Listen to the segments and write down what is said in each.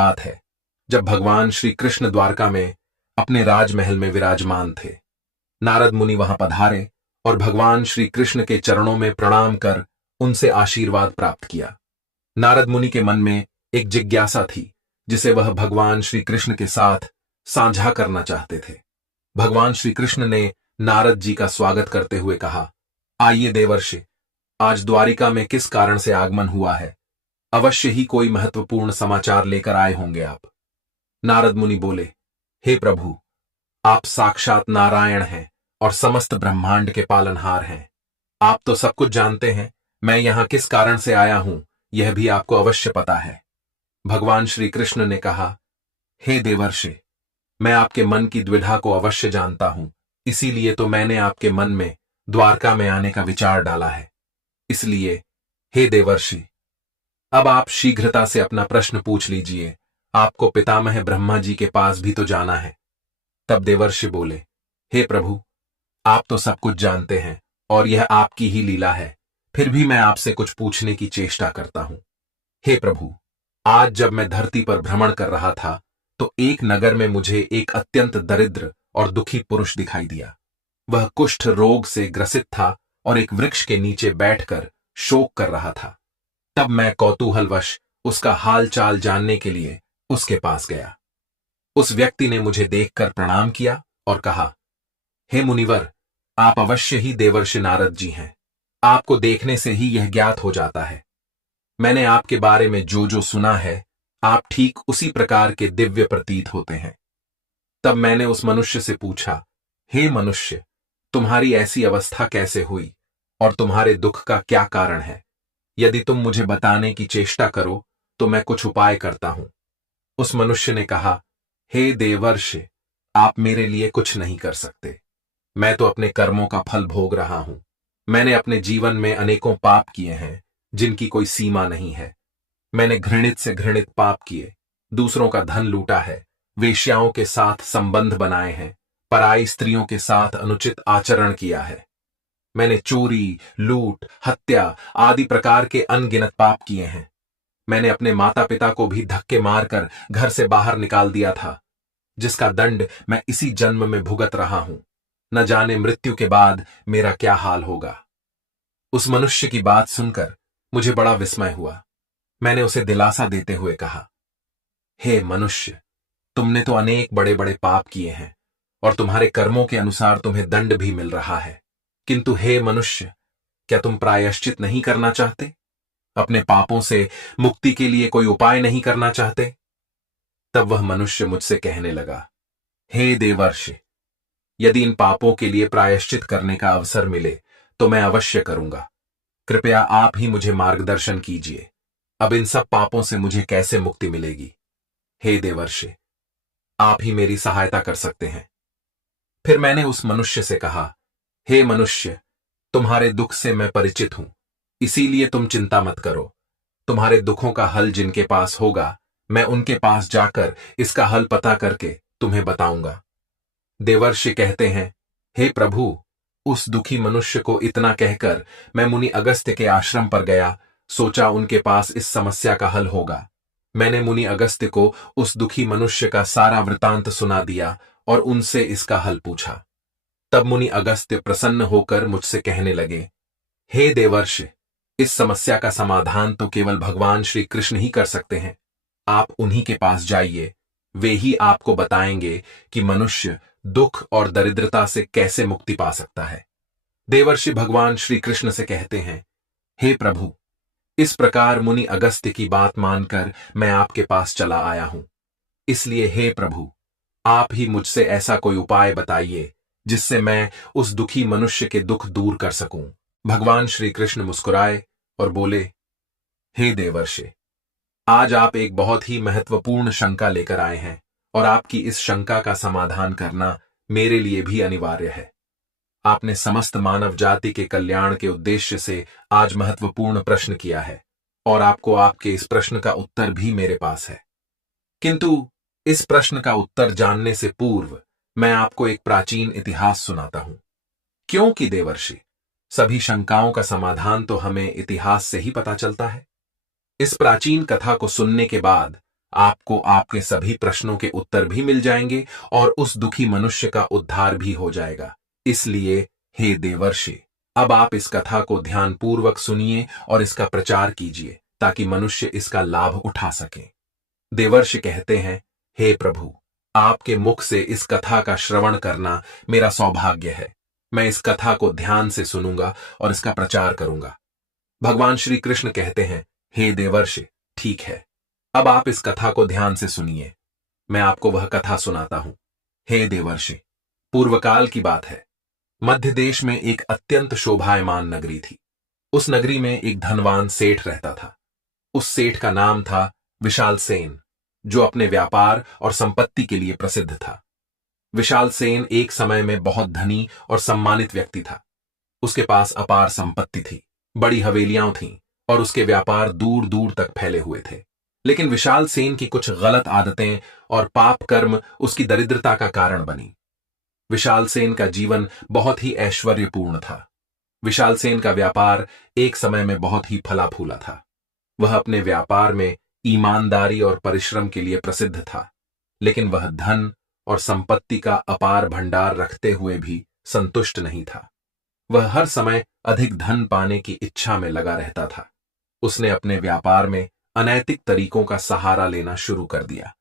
बात है जब भगवान श्री कृष्ण द्वारका में अपने राजमहल में विराजमान थे। नारद मुनि वहां पधारे और भगवान श्री कृष्ण के चरणों में प्रणाम कर उनसे आशीर्वाद प्राप्त किया। नारद मुनि के मन में एक जिज्ञासा थी जिसे वह भगवान श्री कृष्ण के साथ साझा करना चाहते थे। भगवान श्री कृष्ण ने नारद जी का स्वागत करते हुए कहा, आइए देवर्षि, आज द्वारिका में किस कारण से आगमन हुआ है? अवश्य ही कोई महत्वपूर्ण समाचार लेकर आए होंगे आप। नारद मुनि बोले, हे प्रभु, आप साक्षात नारायण हैं और समस्त ब्रह्मांड के पालनहार हैं। आप तो सब कुछ जानते हैं। मैं यहां किस कारण से आया हूं यह भी आपको अवश्य पता है। भगवान श्री कृष्ण ने कहा, हे देवर्षि, मैं आपके मन की द्विधा को अवश्य जानता हूं, इसीलिए तो मैंने आपके मन में द्वारका में आने का विचार डाला है। इसलिए हे देवर्षि, अब आप शीघ्रता से अपना प्रश्न पूछ लीजिए। आपको पितामह ब्रह्मा जी के पास भी तो जाना है। तब देवर्षि बोले, हे प्रभु, आप तो सब कुछ जानते हैं और यह आपकी ही लीला है, फिर भी मैं आपसे कुछ पूछने की चेष्टा करता हूं। हे प्रभु, आज जब मैं धरती पर भ्रमण कर रहा था तो एक नगर में मुझे एक अत्यंत दरिद्र और दुखी पुरुष दिखाई दिया। वह कुष्ठ रोग से ग्रसित था और एक वृक्ष के नीचे बैठकर शोक कर रहा था। तब मैं कौतूहलवश उसका हाल चाल जानने के लिए उसके पास गया। उस व्यक्ति ने मुझे देखकर प्रणाम किया और कहा, हे मुनिवर, आप अवश्य ही देवर्षि नारद जी हैं। आपको देखने से ही यह ज्ञात हो जाता है। मैंने आपके बारे में जो जो सुना है, आप ठीक उसी प्रकार के दिव्य प्रतीत होते हैं। तब मैंने उस मनुष्य से पूछा, हे मनुष्य, तुम्हारी ऐसी अवस्था कैसे हुई और तुम्हारे दुख का क्या कारण है? यदि तुम मुझे बताने की चेष्टा करो तो मैं कुछ उपाय करता हूं। उस मनुष्य ने कहा, हे देवर्षि, आप मेरे लिए कुछ नहीं कर सकते। मैं तो अपने कर्मों का फल भोग रहा हूं। मैंने अपने जीवन में अनेकों पाप किए हैं जिनकी कोई सीमा नहीं है। मैंने घृणित से घृणित पाप किए, दूसरों का धन लूटा है, वेश्याओं के साथ संबंध बनाए हैं, पराई स्त्रियों के साथ अनुचित आचरण किया है। मैंने चोरी, लूट, हत्या आदि प्रकार के अनगिनत पाप किए हैं। मैंने अपने माता पिता को भी धक्के मारकर घर से बाहर निकाल दिया था, जिसका दंड मैं इसी जन्म में भुगत रहा हूं। न जाने मृत्यु के बाद मेरा क्या हाल होगा। उस मनुष्य की बात सुनकर मुझे बड़ा विस्मय हुआ। मैंने उसे दिलासा देते हुए कहा, हे मनुष्य, तुमने तो अनेक बड़े बड़े पाप किए हैं और तुम्हारे कर्मों के अनुसार तुम्हें दंड भी मिल रहा है, किंतु हे मनुष्य, क्या तुम प्रायश्चित नहीं करना चाहते? अपने पापों से मुक्ति के लिए कोई उपाय नहीं करना चाहते? तब वह मनुष्य मुझसे कहने लगा, हे देवर्षि, यदि इन पापों के लिए प्रायश्चित करने का अवसर मिले तो मैं अवश्य करूंगा। कृपया आप ही मुझे मार्गदर्शन कीजिए। अब इन सब पापों से मुझे कैसे मुक्ति मिलेगी? हे देवर्षि, आप ही मेरी सहायता कर सकते हैं। फिर मैंने उस मनुष्य से कहा, हे मनुष्य, तुम्हारे दुख से मैं परिचित हूं, इसीलिए तुम चिंता मत करो। तुम्हारे दुखों का हल जिनके पास होगा, मैं उनके पास जाकर इसका हल पता करके तुम्हें बताऊंगा। देवर्षि कहते हैं, हे प्रभु, उस दुखी मनुष्य को इतना कहकर मैं मुनि अगस्त्य के आश्रम पर गया। सोचा उनके पास इस समस्या का हल होगा। मैंने मुनि अगस्त्य को उस दुखी मनुष्य का सारा वृतांत सुना दिया और उनसे इसका हल पूछा। तब मुनि अगस्त्य प्रसन्न होकर मुझसे कहने लगे, हे देवर्षि, इस समस्या का समाधान तो केवल भगवान श्री कृष्ण ही कर सकते हैं। आप उन्हीं के पास जाइए, वे ही आपको बताएंगे कि मनुष्य दुख और दरिद्रता से कैसे मुक्ति पा सकता है। देवर्षि भगवान श्री कृष्ण से कहते हैं, हे प्रभु, इस प्रकार मुनि अगस्त्य की बात मानकर मैं आपके पास चला आया हूं। इसलिए हे प्रभु, आप ही मुझसे ऐसा कोई उपाय बताइए जिससे मैं उस दुखी मनुष्य के दुख दूर कर सकूं। भगवान श्री कृष्ण मुस्कुराए और बोले, हे देवर्षि, आज आप एक बहुत ही महत्वपूर्ण शंका लेकर आए हैं और आपकी इस शंका का समाधान करना मेरे लिए भी अनिवार्य है। आपने समस्त मानव जाति के कल्याण के उद्देश्य से आज महत्वपूर्ण प्रश्न किया है और आपको आपके इस प्रश्न का उत्तर भी मेरे पास है। किंतु इस प्रश्न का उत्तर जानने से पूर्व मैं आपको एक प्राचीन इतिहास सुनाता हूं। क्योंकि देवर्षि, सभी शंकाओं का समाधान तो हमें इतिहास से ही पता चलता है। इस प्राचीन कथा को सुनने के बाद आपको आपके सभी प्रश्नों के उत्तर भी मिल जाएंगे और उस दुखी मनुष्य का उद्धार भी हो जाएगा। इसलिए हे देवर्षि, अब आप इस कथा को ध्यानपूर्वक सुनिए और इसका प्रचार कीजिए ताकि मनुष्य इसका लाभ उठा सके। देवर्षि कहते हैं, हे प्रभु, आपके मुख से इस कथा का श्रवण करना मेरा सौभाग्य है। मैं इस कथा को ध्यान से सुनूंगा और इसका प्रचार करूंगा। भगवान श्री कृष्ण कहते हैं, हे देवर्षि, ठीक है, अब आप इस कथा को ध्यान से सुनिए। मैं आपको वह कथा सुनाता हूं। हे देवर्षि, पूर्वकाल की बात है। मध्य देश में एक अत्यंत शोभायमान नगरी थी। उस नगरी में एक धनवान सेठ रहता था। उस सेठ का नाम था विशाल सेन, जो अपने व्यापार और संपत्ति के लिए प्रसिद्ध था। विशाल सेन एक समय में बहुत धनी और सम्मानित व्यक्ति था। उसके पास अपार संपत्ति थी, बड़ी हवेलियां थीं और उसके व्यापार दूर दूर तक फैले हुए थे। लेकिन विशाल सेन की कुछ गलत आदतें और पाप कर्म उसकी दरिद्रता का कारण बनी। विशाल सेन का जीवन बहुत ही ऐश्वर्यपूर्ण था। विशाल सेन का व्यापार एक समय में बहुत ही फला फूला था। वह अपने व्यापार में ईमानदारी और परिश्रम के लिए प्रसिद्ध था, लेकिन वह धन और संपत्ति का अपार भंडार रखते हुए भी संतुष्ट नहीं था। वह हर समय अधिक धन पाने की इच्छा में लगा रहता था। उसने अपने व्यापार में अनैतिक तरीकों का सहारा लेना शुरू कर दिया।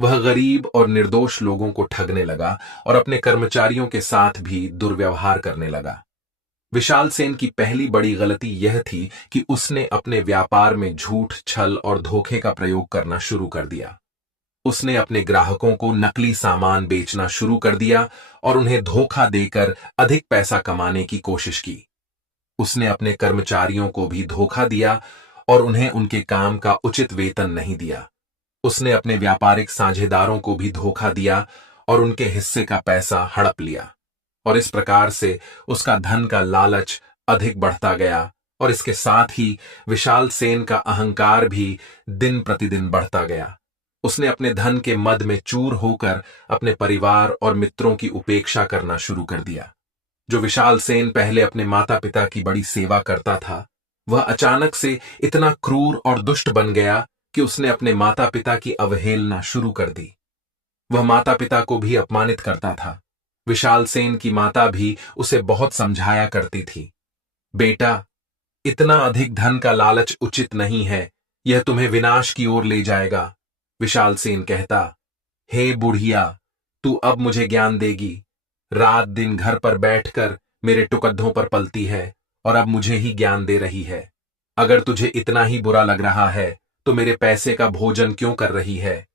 वह गरीब और निर्दोष लोगों को ठगने लगा और अपने कर्मचारियों के साथ भी दुर्व्यवहार करने लगा। विशाल सेन की पहली बड़ी गलती यह थी कि उसने अपने व्यापार में झूठ, छल और धोखे का प्रयोग करना शुरू कर दिया। उसने अपने ग्राहकों को नकली सामान बेचना शुरू कर दिया और उन्हें धोखा देकर अधिक पैसा कमाने की कोशिश की। उसने अपने कर्मचारियों को भी धोखा दिया और उन्हें उनके काम का उचित वेतन नहीं दिया। उसने अपने व्यापारिक साझेदारों को भी धोखा दिया और उनके हिस्से का पैसा हड़प लिया। और इस प्रकार से उसका धन का लालच अधिक बढ़ता गया और इसके साथ ही विशाल सेन का अहंकार भी दिन प्रतिदिन बढ़ता गया। उसने अपने धन के मद में चूर होकर अपने परिवार और मित्रों की उपेक्षा करना शुरू कर दिया। जो विशाल सेन पहले अपने माता पिता की बड़ी सेवा करता था, वह अचानक से इतना क्रूर और दुष्ट बन गया कि उसने अपने माता पिता की अवहेलना शुरू कर दी। वह माता पिता को भी अपमानित करता था। विशाल सेन की माता भी उसे बहुत समझाया करती थी, बेटा, इतना अधिक धन का लालच उचित नहीं है, यह तुम्हें विनाश की ओर ले जाएगा। विशाल सेन कहता, हे बुढ़िया, तू अब मुझे ज्ञान देगी। रात दिन घर पर बैठकर मेरे टुकड़ों पर पलती है और अब मुझे ही ज्ञान दे रही है। अगर तुझे इतना ही बुरा लग रहा है तो मेरे पैसे का भोजन क्यों कर रही है?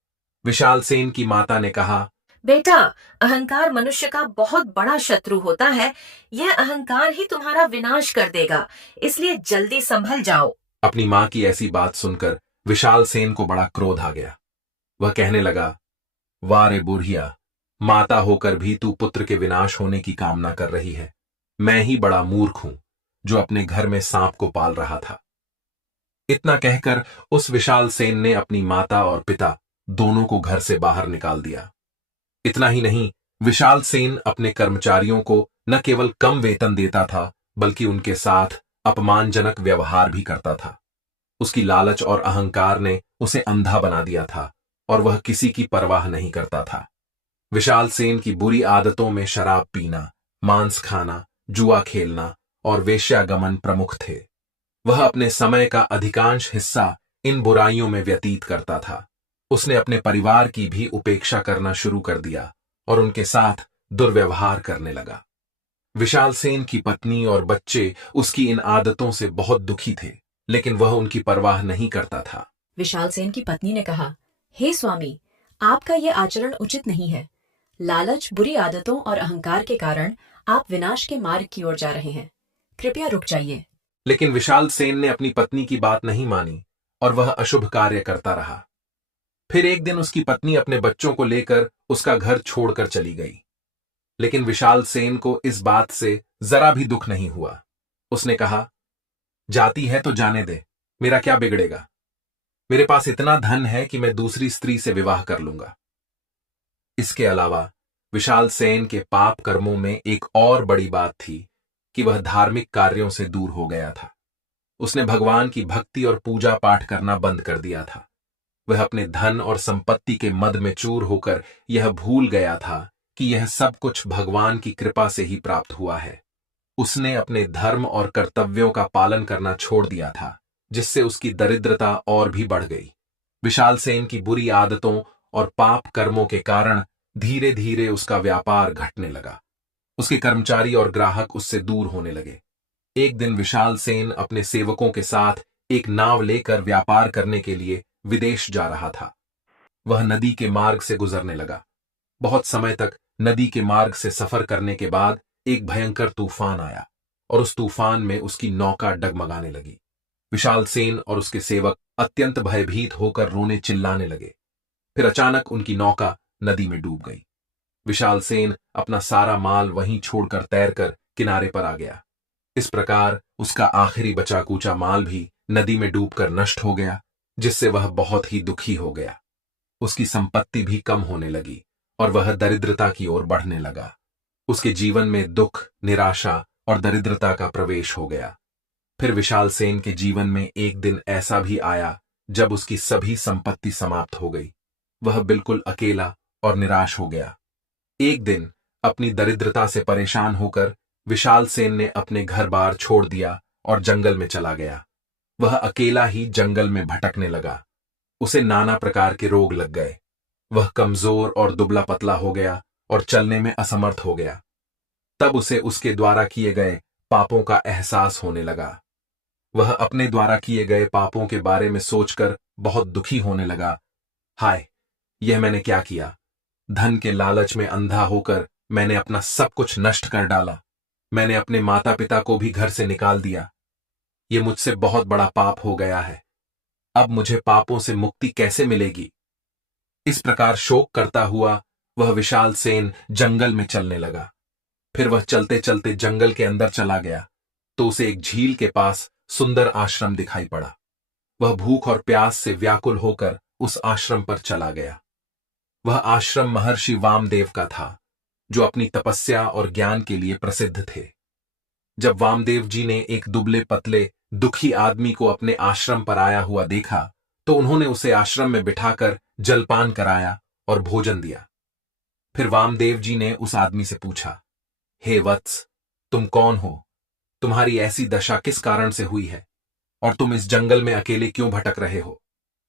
विशाल सेन की माता ने कहा, बेटा, अहंकार मनुष्य का बहुत बड़ा शत्रु होता है। यह अहंकार ही तुम्हारा विनाश कर देगा, इसलिए जल्दी संभल जाओ। अपनी मां की ऐसी बात सुनकर विशाल सेन को बड़ा क्रोध आ गया। वह कहने लगा, वाह रे बुढ़िया, माता होकर भी तू पुत्र के विनाश होने की कामना कर रही है। मैं ही बड़ा मूर्ख हूं जो अपने घर में सांप को पाल रहा था। इतना कहकर उस विशाल सेन ने अपनी माता और पिता दोनों को घर से बाहर निकाल दिया। इतना ही नहीं, विशाल सेन अपने कर्मचारियों को न केवल कम वेतन देता था, बल्कि उनके साथ अपमानजनक व्यवहार भी करता था। उसकी लालच और अहंकार ने उसे अंधा बना दिया था और वह किसी की परवाह नहीं करता था। विशाल सेन की बुरी आदतों में शराब पीना, मांस खाना, जुआ खेलना और वेश्यागमन प्रमुख थे। वह अपने समय का अधिकांश हिस्सा इन बुराइयों में व्यतीत करता था। उसने अपने परिवार की भी उपेक्षा करना शुरू कर दिया और उनके साथ दुर्व्यवहार करने लगा। विशाल सेन की पत्नी और बच्चे उसकी इन आदतों से बहुत दुखी थे, लेकिन वह उनकी परवाह नहीं करता था। विशाल सेन की पत्नी ने कहा, हे स्वामी, आपका यह आचरण उचित नहीं है। लालच, बुरी आदतों और अहंकार के कारण आप विनाश के मार्ग की ओर जा रहे हैं। कृपया रुक जाइए। लेकिन विशाल सेन ने अपनी पत्नी की बात नहीं मानी और वह अशुभ कार्य करता रहा। फिर एक दिन उसकी पत्नी अपने बच्चों को लेकर उसका घर छोड़कर चली गई। लेकिन विशाल सेन को इस बात से जरा भी दुख नहीं हुआ। उसने कहा, जाती है तो जाने दे, मेरा क्या बिगड़ेगा? मेरे पास इतना धन है कि मैं दूसरी स्त्री से विवाह कर लूंगा। इसके अलावा विशाल सेन के पाप कर्मों में एक और बड़ी बात थी कि वह धार्मिक कार्यों से दूर हो गया था। उसने भगवान की भक्ति और पूजा पाठ करना बंद कर दिया था। वह अपने धन और संपत्ति के मद में चूर होकर यह भूल गया था कि यह सब कुछ भगवान की कृपा से ही प्राप्त हुआ है। उसने अपने धर्म और कर्तव्यों का पालन करना छोड़ दिया था, जिससे उसकी दरिद्रता और भी बढ़ गई। विशाल सेन की बुरी आदतों और पाप कर्मों के कारण धीरे धीरे उसका व्यापार घटने लगा। उसके कर्मचारी और ग्राहक उससे दूर होने लगे। एक दिन विशाल सेन अपने सेवकों के साथ एक नाव लेकर व्यापार करने के लिए विदेश जा रहा था। वह नदी के मार्ग से गुजरने लगा। बहुत समय तक नदी के मार्ग से सफर करने के बाद एक भयंकर तूफान आया और उस तूफान में उसकी नौका डगमगाने लगी। विशाल सेन और उसके सेवक अत्यंत भयभीत होकर रोने चिल्लाने लगे। फिर अचानक उनकी नौका नदी में डूब गई। विशाल सेन अपना सारा माल वहीं छोड़कर तैरकर किनारे पर आ गया। इस प्रकार उसका आखिरी बचा कूचा माल भी नदी में डूबकर नष्ट हो गया, जिससे वह बहुत ही दुखी हो गया। उसकी संपत्ति भी कम होने लगी और वह दरिद्रता की ओर बढ़ने लगा। उसके जीवन में दुख, निराशा और दरिद्रता का प्रवेश हो गया। फिर विशाल सेन के जीवन में एक दिन ऐसा भी आया जब उसकी सभी संपत्ति समाप्त हो गई। वह बिल्कुल अकेला और निराश हो गया। एक दिन अपनी दरिद्रता से परेशान होकर विशाल सेन ने अपने घर बार छोड़ दिया और जंगल में चला गया। वह अकेला ही जंगल में भटकने लगा। उसे नाना प्रकार के रोग लग गए। वह कमजोर और दुबला पतला हो गया और चलने में असमर्थ हो गया। तब उसे उसके द्वारा किए गए पापों का एहसास होने लगा। वह अपने द्वारा किए गए पापों के बारे में सोचकर बहुत दुखी होने लगा। हाय, यह मैंने क्या किया? धन के लालच में अंधा होकर मैंने अपना सब कुछ नष्ट कर डाला। मैंने अपने माता पिता को भी घर से निकाल दिया। यह मुझसे बहुत बड़ा पाप हो गया है। अब मुझे पापों से मुक्ति कैसे मिलेगी? इस प्रकार शोक करता हुआ वह विशाल सेन जंगल में चलने लगा। फिर वह चलते चलते जंगल के अंदर चला गया तो उसे एक झील के पास सुंदर आश्रम दिखाई पड़ा। वह भूख और प्यास से व्याकुल होकर उस आश्रम पर चला गया। वह आश्रम महर्षि वामदेव का था, जो अपनी तपस्या और ज्ञान के लिए प्रसिद्ध थे। जब वामदेव जी ने एक दुबले पतले दुखी आदमी को अपने आश्रम पर आया हुआ देखा तो उन्होंने उसे आश्रम में बिठाकर जलपान कराया और भोजन दिया। फिर वामदेव जी ने उस आदमी से पूछा, हे वत्स, तुम कौन हो? तुम्हारी ऐसी दशा किस कारण से हुई है और तुम इस जंगल में अकेले क्यों भटक रहे हो?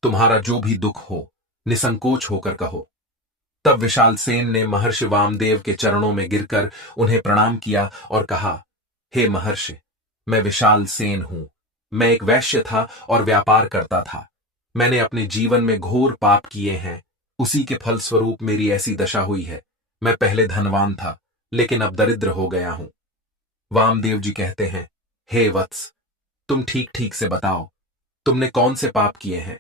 तुम्हारा जो भी दुख हो निसंकोच होकर कहो। तब विशाल सेन ने महर्षि वामदेव के चरणों में गिरकर उन्हें प्रणाम किया और कहा, हे महर्षि, मैं विशाल सेन हूं। मैं एक वैश्य था और व्यापार करता था। मैंने अपने जीवन में घोर पाप किए हैं। उसी के फलस्वरूप मेरी ऐसी दशा हुई है। मैं पहले धनवान था, लेकिन अब दरिद्र हो गया हूं। वामदेव जी कहते हैं, हे वत्स, तुम ठीक ठीक से बताओ, तुमने कौन से पाप किए हैं?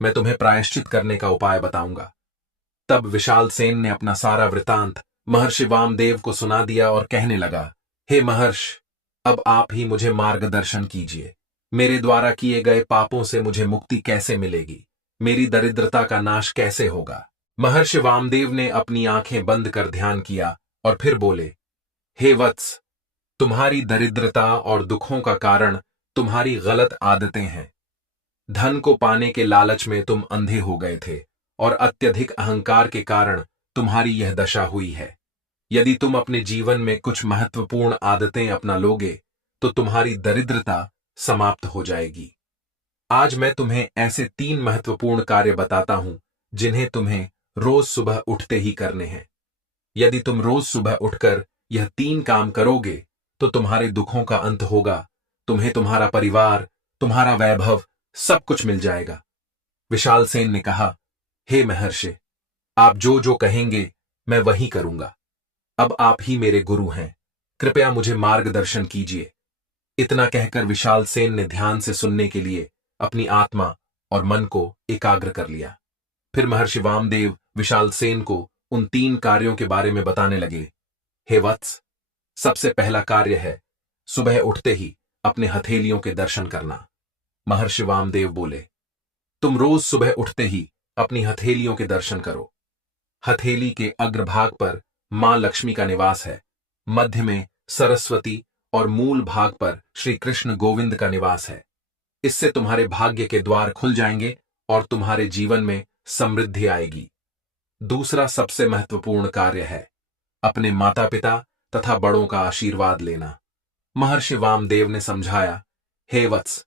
मैं तुम्हें प्रायश्चित करने का उपाय बताऊंगा। तब विशाल सेन ने अपना सारा वृतांत महर्षि वामदेव को सुना दिया और कहने लगा, हे महर्षि, अब आप ही मुझे मार्गदर्शन कीजिए। मेरे द्वारा किए गए पापों से मुझे मुक्ति कैसे मिलेगी? मेरी दरिद्रता का नाश कैसे होगा? महर्षि वामदेव ने अपनी आंखें बंद कर ध्यान किया और फिर बोले, हे वत्स, तुम्हारी दरिद्रता और दुखों का कारण तुम्हारी गलत आदतें हैं। धन को पाने के लालच में तुम अंधे हो गए थे और अत्यधिक अहंकार के कारण तुम्हारी यह दशा हुई है। यदि तुम अपने जीवन में कुछ महत्वपूर्ण आदतें अपना लोगे तो तुम्हारी दरिद्रता समाप्त हो जाएगी। आज मैं तुम्हें ऐसे 3 महत्वपूर्ण कार्य बताता हूं जिन्हें तुम्हें रोज सुबह उठते ही करने हैं। यदि तुम रोज सुबह उठकर यह 3 काम करोगे तो तुम्हारे दुखों का अंत होगा। तुम्हें तुम्हारा परिवार, तुम्हारा वैभव सब कुछ मिल जाएगा। विशाल सेन ने कहा, हे महर्षि, आप जो जो कहेंगे मैं वही करूंगा। अब आप ही मेरे गुरु हैं, कृपया मुझे मार्गदर्शन कीजिए। इतना कहकर विशाल सेन ने ध्यान से सुनने के लिए अपनी आत्मा और मन को एकाग्र कर लिया। फिर महर्षि वामदेव विशाल सेन को उन 3 कार्यों के बारे में बताने लगे। हे वत्स, सबसे पहला कार्य है सुबह उठते ही अपने हथेलियों के दर्शन करना। महर्षि वामदेव बोले, तुम रोज सुबह उठते ही अपनी हथेलियों के दर्शन करो। हथेली के अग्रभाग पर मां लक्ष्मी का निवास है, मध्य में सरस्वती और मूल भाग पर श्री कृष्ण गोविंद का निवास है। इससे तुम्हारे भाग्य के द्वार खुल जाएंगे और तुम्हारे जीवन में समृद्धि आएगी। दूसरा सबसे महत्वपूर्ण कार्य है अपने माता पिता तथा बड़ों का आशीर्वाद लेना। महर्षि वामदेव ने समझाया, हे वत्स,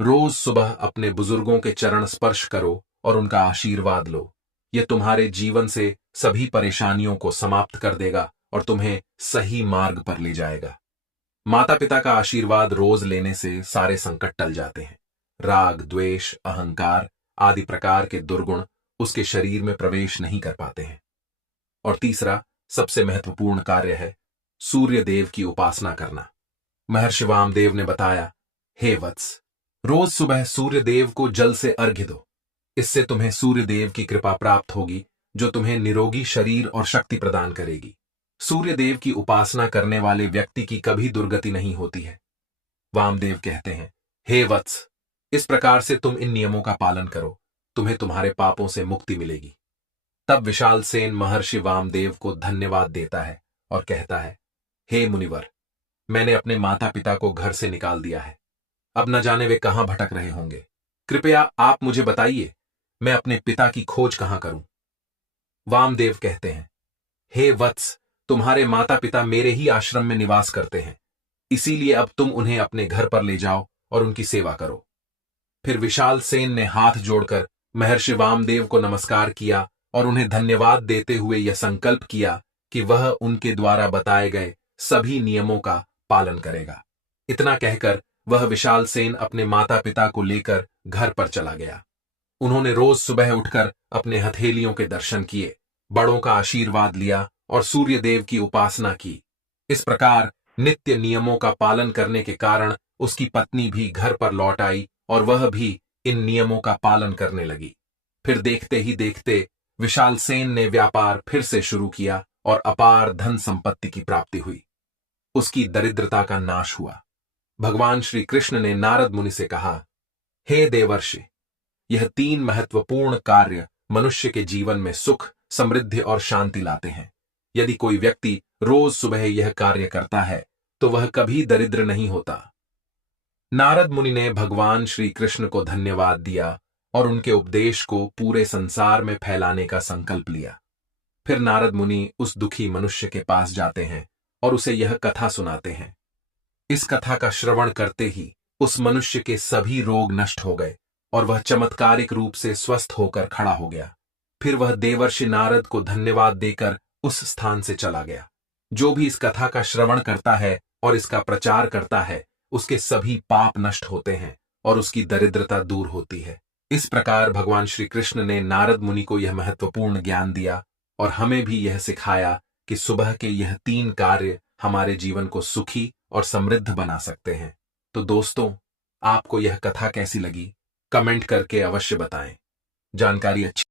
रोज सुबह अपने बुजुर्गों के चरण स्पर्श करो और उनका आशीर्वाद लो। यह तुम्हारे जीवन से सभी परेशानियों को समाप्त कर देगा और तुम्हें सही मार्ग पर ले जाएगा। माता पिता का आशीर्वाद रोज लेने से सारे संकट टल जाते हैं। राग, द्वेष, अहंकार आदि प्रकार के दुर्गुण उसके शरीर में प्रवेश नहीं कर पाते हैं। और तीसरा सबसे महत्वपूर्ण कार्य है सूर्य देव की उपासना करना। महर्षि वामदेव ने बताया, हे वत्स, रोज सुबह सूर्य देव को जल से अर्घ्य दो। इससे तुम्हें सूर्य देव की कृपा प्राप्त होगी, जो तुम्हें निरोगी शरीर और शक्ति प्रदान करेगी। सूर्य देव की उपासना करने वाले व्यक्ति की कभी दुर्गति नहीं होती है। वामदेव कहते हैं, हे वत्स, इस प्रकार से तुम इन नियमों का पालन करो, तुम्हें तुम्हारे पापों से मुक्ति मिलेगी। तब विशाल सेन महर्षि वामदेव को धन्यवाद देता है और कहता है, हे मुनिवर, मैंने अपने माता पिता को घर से निकाल दिया है। अब न जाने वे कहां भटक रहे होंगे। कृपया आप मुझे बताइए, मैं अपने पिता की खोज कहां करूं। वामदेव कहते हैं, हे वत्स, तुम्हारे माता पिता मेरे ही आश्रम में निवास करते हैं, इसीलिए अब तुम उन्हें अपने घर पर ले जाओ और उनकी सेवा करो। फिर विशाल सेन ने हाथ जोड़कर महर्षि वामदेव को नमस्कार किया और उन्हें धन्यवाद देते हुए यह संकल्प किया कि वह उनके द्वारा बताए गए सभी नियमों का पालन करेगा। इतना कहकर वह विशाल सेन अपने माता पिता को लेकर घर पर चला गया। उन्होंने रोज सुबह उठकर अपने हथेलियों के दर्शन किए, बड़ों का आशीर्वाद लिया और सूर्य देव की उपासना की। इस प्रकार नित्य नियमों का पालन करने के कारण उसकी पत्नी भी घर पर लौट आई और वह भी इन नियमों का पालन करने लगी। फिर देखते ही देखते विशाल सेन ने व्यापार फिर से शुरू किया और अपार धन संपत्ति की प्राप्ति हुई। उसकी दरिद्रता का नाश हुआ। भगवान श्री कृष्ण ने नारद मुनि से कहा, हे देवर्षि, यह 3 महत्वपूर्ण कार्य मनुष्य के जीवन में सुख, समृद्धि और शांति लाते हैं। यदि कोई व्यक्ति रोज सुबह यह कार्य करता है तो वह कभी दरिद्र नहीं होता। नारद मुनि ने भगवान श्री कृष्ण को धन्यवाद दिया और उनके उपदेश को पूरे संसार में फैलाने का संकल्प लिया। फिर नारद मुनि उस दुखी मनुष्य के पास जाते हैं और उसे यह कथा सुनाते हैं। इस कथा का श्रवण करते ही उस मनुष्य के सभी रोग नष्ट हो गए और वह चमत्कारिक रूप से स्वस्थ होकर खड़ा हो गया। फिर वह देवर्षि नारद को धन्यवाद देकर उस स्थान से चला गया। जो भी इस कथा का श्रवण करता है और इसका प्रचार करता है, उसके सभी पाप नष्ट होते हैं और उसकी दरिद्रता दूर होती है। इस प्रकार भगवान श्री कृष्ण ने नारद मुनि को यह महत्वपूर्ण ज्ञान दिया और हमें भी यह सिखाया कि सुबह के यह 3 कार्य हमारे जीवन को सुखी और समृद्ध बना सकते हैं। तो दोस्तों, आपको यह कथा कैसी लगी? कमेंट करके अवश्य बताएं। जानकारी अच्छी